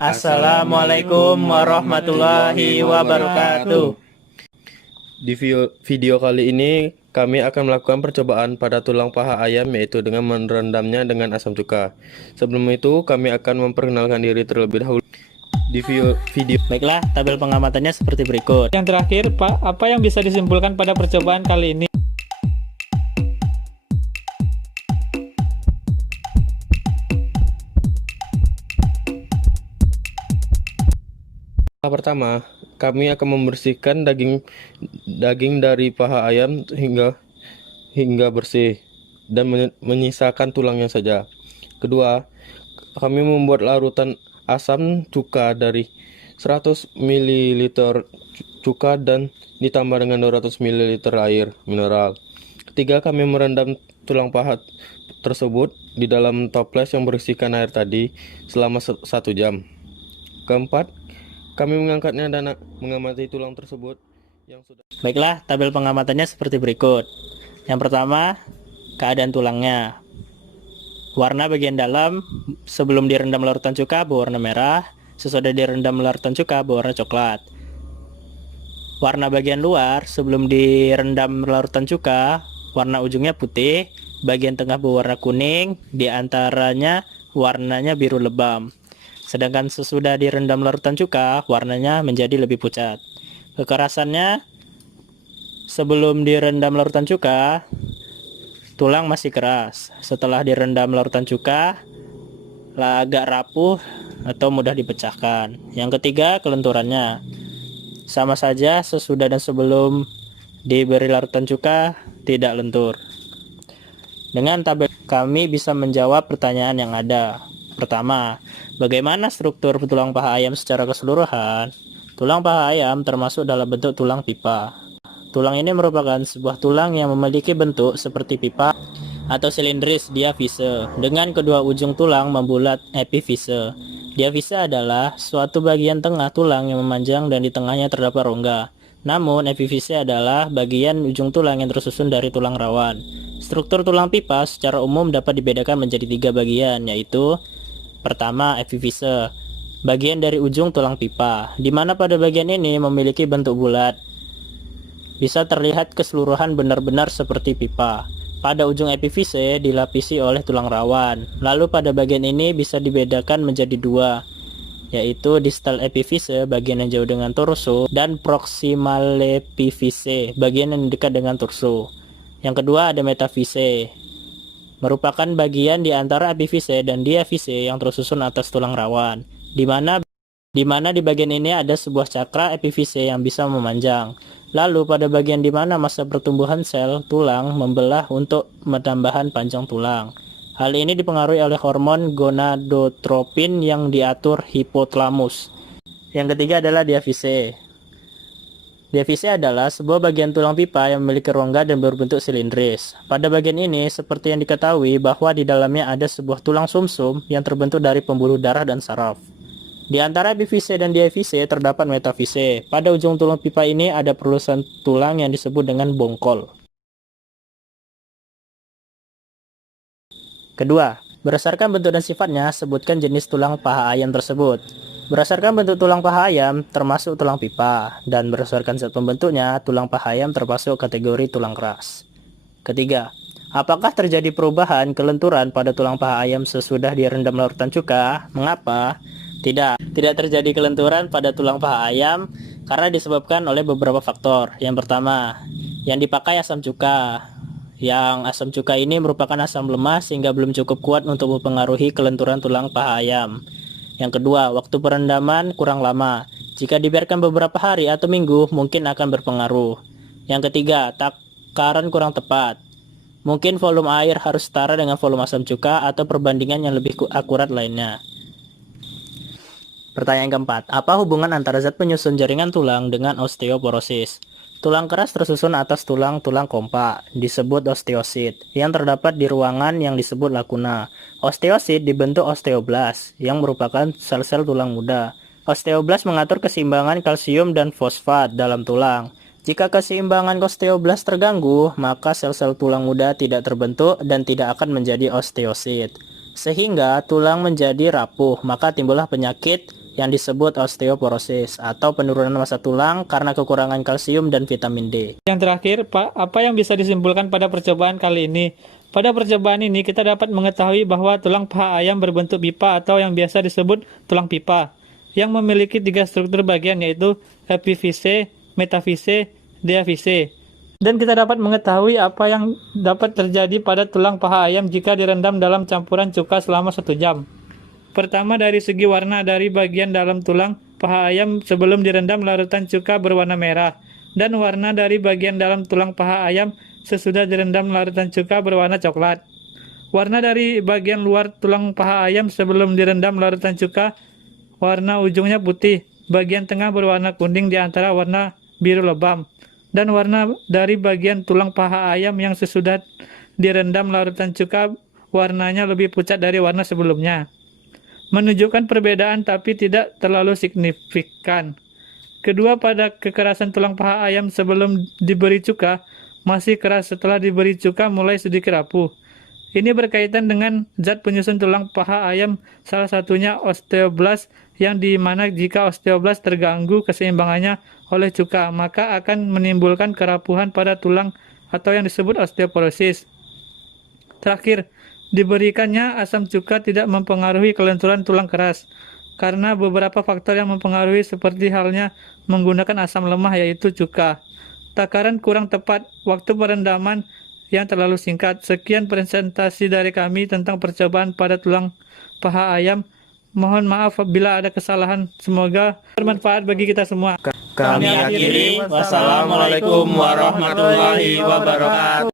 Assalamualaikum warahmatullahi wabarakatuh. Di video kali ini kami akan melakukan percobaan pada tulang paha ayam, yaitu dengan merendamnya dengan asam cuka. Sebelum itu kami akan memperkenalkan diri terlebih dahulu. Di video Baiklah, tabel pengamatannya seperti berikut. Yang terakhir, Pak, apa yang bisa disimpulkan pada percobaan kali ini? pertama, kami akan membersihkan daging dari paha ayam hingga bersih dan menyisakan tulangnya saja. Kedua, kami membuat larutan asam cuka dari 100 ml cuka dan ditambah dengan 200 ml air mineral. Ketiga, kami merendam tulang paha tersebut di dalam toples yang berisikan air tadi selama 1 jam. Keempat, kami mengangkatnya dan mengamati tulang tersebut yang sudah. Baiklah, tabel pengamatannya seperti berikut. Yang pertama, keadaan tulangnya. Warna bagian dalam sebelum direndam larutan cuka berwarna merah, sesudah direndam larutan cuka berwarna coklat. Warna bagian luar sebelum direndam larutan cuka, warna ujungnya putih, bagian tengah berwarna kuning, di antaranya warnanya biru lebam. Sedangkan sesudah direndam larutan cuka, warnanya menjadi lebih pucat. Kekerasannya, sebelum direndam larutan cuka, tulang masih keras. Setelah direndam larutan cuka, agak rapuh atau mudah dipecahkan. Yang ketiga, kelenturannya. Sama saja sesudah dan sebelum diberi larutan cuka, tidak lentur. Dengan tabel, kami bisa menjawab pertanyaan yang ada. Pertama, bagaimana struktur tulang paha ayam secara keseluruhan? Tulang paha ayam termasuk dalam bentuk tulang pipa. Tulang ini merupakan sebuah tulang yang memiliki bentuk seperti pipa atau silindris diafise, dengan kedua ujung tulang membulat epifise. Diafise adalah suatu bagian tengah tulang yang memanjang dan di tengahnya terdapat rongga. Namun, epifise adalah bagian ujung tulang yang tersusun dari tulang rawan. Struktur tulang pipa secara umum dapat dibedakan menjadi 3 bagian, yaitu pertama, epifise, bagian dari ujung tulang pipa, di mana pada bagian ini memiliki bentuk bulat. Bisa terlihat keseluruhan benar-benar seperti pipa. Pada ujung epifise dilapisi oleh tulang rawan. Lalu pada bagian ini bisa dibedakan menjadi 2, yaitu distal epifise, bagian yang jauh dengan torso, dan proximal epifise, bagian yang dekat dengan torso. Yang kedua ada metafise, merupakan bagian di antara epifise dan diafise yang tersusun atas tulang rawan, di mana di bagian ini ada sebuah cakra epifise yang bisa memanjang. Lalu pada bagian di mana masa pertumbuhan sel tulang membelah untuk penambahan panjang tulang. Hal ini dipengaruhi oleh hormon gonadotropin yang diatur hipotalamus. Yang ketiga adalah diafise. Diafise adalah sebuah bagian tulang pipa yang memiliki rongga dan berbentuk silindris. Pada bagian ini, seperti yang diketahui bahwa di dalamnya ada sebuah tulang sumsum yang terbentuk dari pembuluh darah dan saraf. Di antara epifise dan diafise terdapat metafise. Pada ujung tulang pipa ini ada perluasan tulang yang disebut dengan bongkol. Kedua, berdasarkan bentuk dan sifatnya, sebutkan jenis tulang paha ayam tersebut. Berdasarkan bentuk tulang paha ayam termasuk tulang pipa, dan berdasarkan zat pembentuknya, tulang paha ayam termasuk kategori tulang keras. Ketiga, apakah terjadi perubahan kelenturan pada tulang paha ayam sesudah direndam larutan cuka? Mengapa? Tidak terjadi kelenturan pada tulang paha ayam karena disebabkan oleh beberapa faktor. Yang pertama, yang dipakai asam cuka. Yang asam cuka ini merupakan asam lemah sehingga belum cukup kuat untuk mempengaruhi kelenturan tulang paha ayam. Yang kedua, waktu perendaman kurang lama. Jika dibiarkan beberapa hari atau minggu, mungkin akan berpengaruh. Yang ketiga, takaran kurang tepat. Mungkin volume air harus setara dengan volume asam cuka atau perbandingan yang lebih akurat lainnya. Pertanyaan keempat, apa hubungan antara zat penyusun jaringan tulang dengan osteoporosis? Tulang keras tersusun atas tulang-tulang kompak, disebut osteosit, yang terdapat di ruangan yang disebut lakuna. Osteosit dibentuk osteoblas, yang merupakan sel-sel tulang muda. Osteoblas mengatur keseimbangan kalsium dan fosfat dalam tulang. Jika keseimbangan osteoblas terganggu, maka sel-sel tulang muda tidak terbentuk dan tidak akan menjadi osteosit. Sehingga tulang menjadi rapuh, maka timbullah penyakit yang disebut osteoporosis atau penurunan massa tulang karena kekurangan kalsium dan vitamin D. Yang terakhir, Pak, apa yang bisa disimpulkan pada percobaan kali ini? Pada percobaan ini kita dapat mengetahui bahwa tulang paha ayam berbentuk pipa atau yang biasa disebut tulang pipa, yang memiliki 3 struktur bagian yaitu epifise, metafise, diafise. Dan kita dapat mengetahui apa yang dapat terjadi pada tulang paha ayam jika direndam dalam campuran cuka selama 1 jam. Pertama, dari segi warna, dari bagian dalam tulang paha ayam sebelum direndam larutan cuka berwarna merah, dan warna dari bagian dalam tulang paha ayam sesudah direndam larutan cuka berwarna coklat. Warna dari bagian luar tulang paha ayam sebelum direndam larutan cuka, warna ujungnya putih, bagian tengah berwarna kuning di antara warna biru lebam, dan warna dari bagian tulang paha ayam yang sesudah direndam larutan cuka warnanya lebih pucat dari warna sebelumnya. Menunjukkan perbedaan tapi tidak terlalu signifikan. Kedua, pada kekerasan tulang paha ayam sebelum diberi cuka, masih keras setelah diberi cuka mulai sedikit rapuh. Ini berkaitan dengan zat penyusun tulang paha ayam, salah satunya osteoblast, yang dimana jika osteoblast terganggu keseimbangannya oleh cuka, maka akan menimbulkan kerapuhan pada tulang atau yang disebut osteoporosis. Terakhir, diberikannya asam cuka tidak mempengaruhi kelenturan tulang keras, karena beberapa faktor yang mempengaruhi seperti halnya menggunakan asam lemah yaitu cuka. Takaran kurang tepat, waktu perendaman yang terlalu singkat. Sekian presentasi dari kami tentang percobaan pada tulang paha ayam. Mohon maaf bila ada kesalahan. Semoga bermanfaat bagi kita semua. Kami akhiri. Wassalamualaikum warahmatullahi wabarakatuh.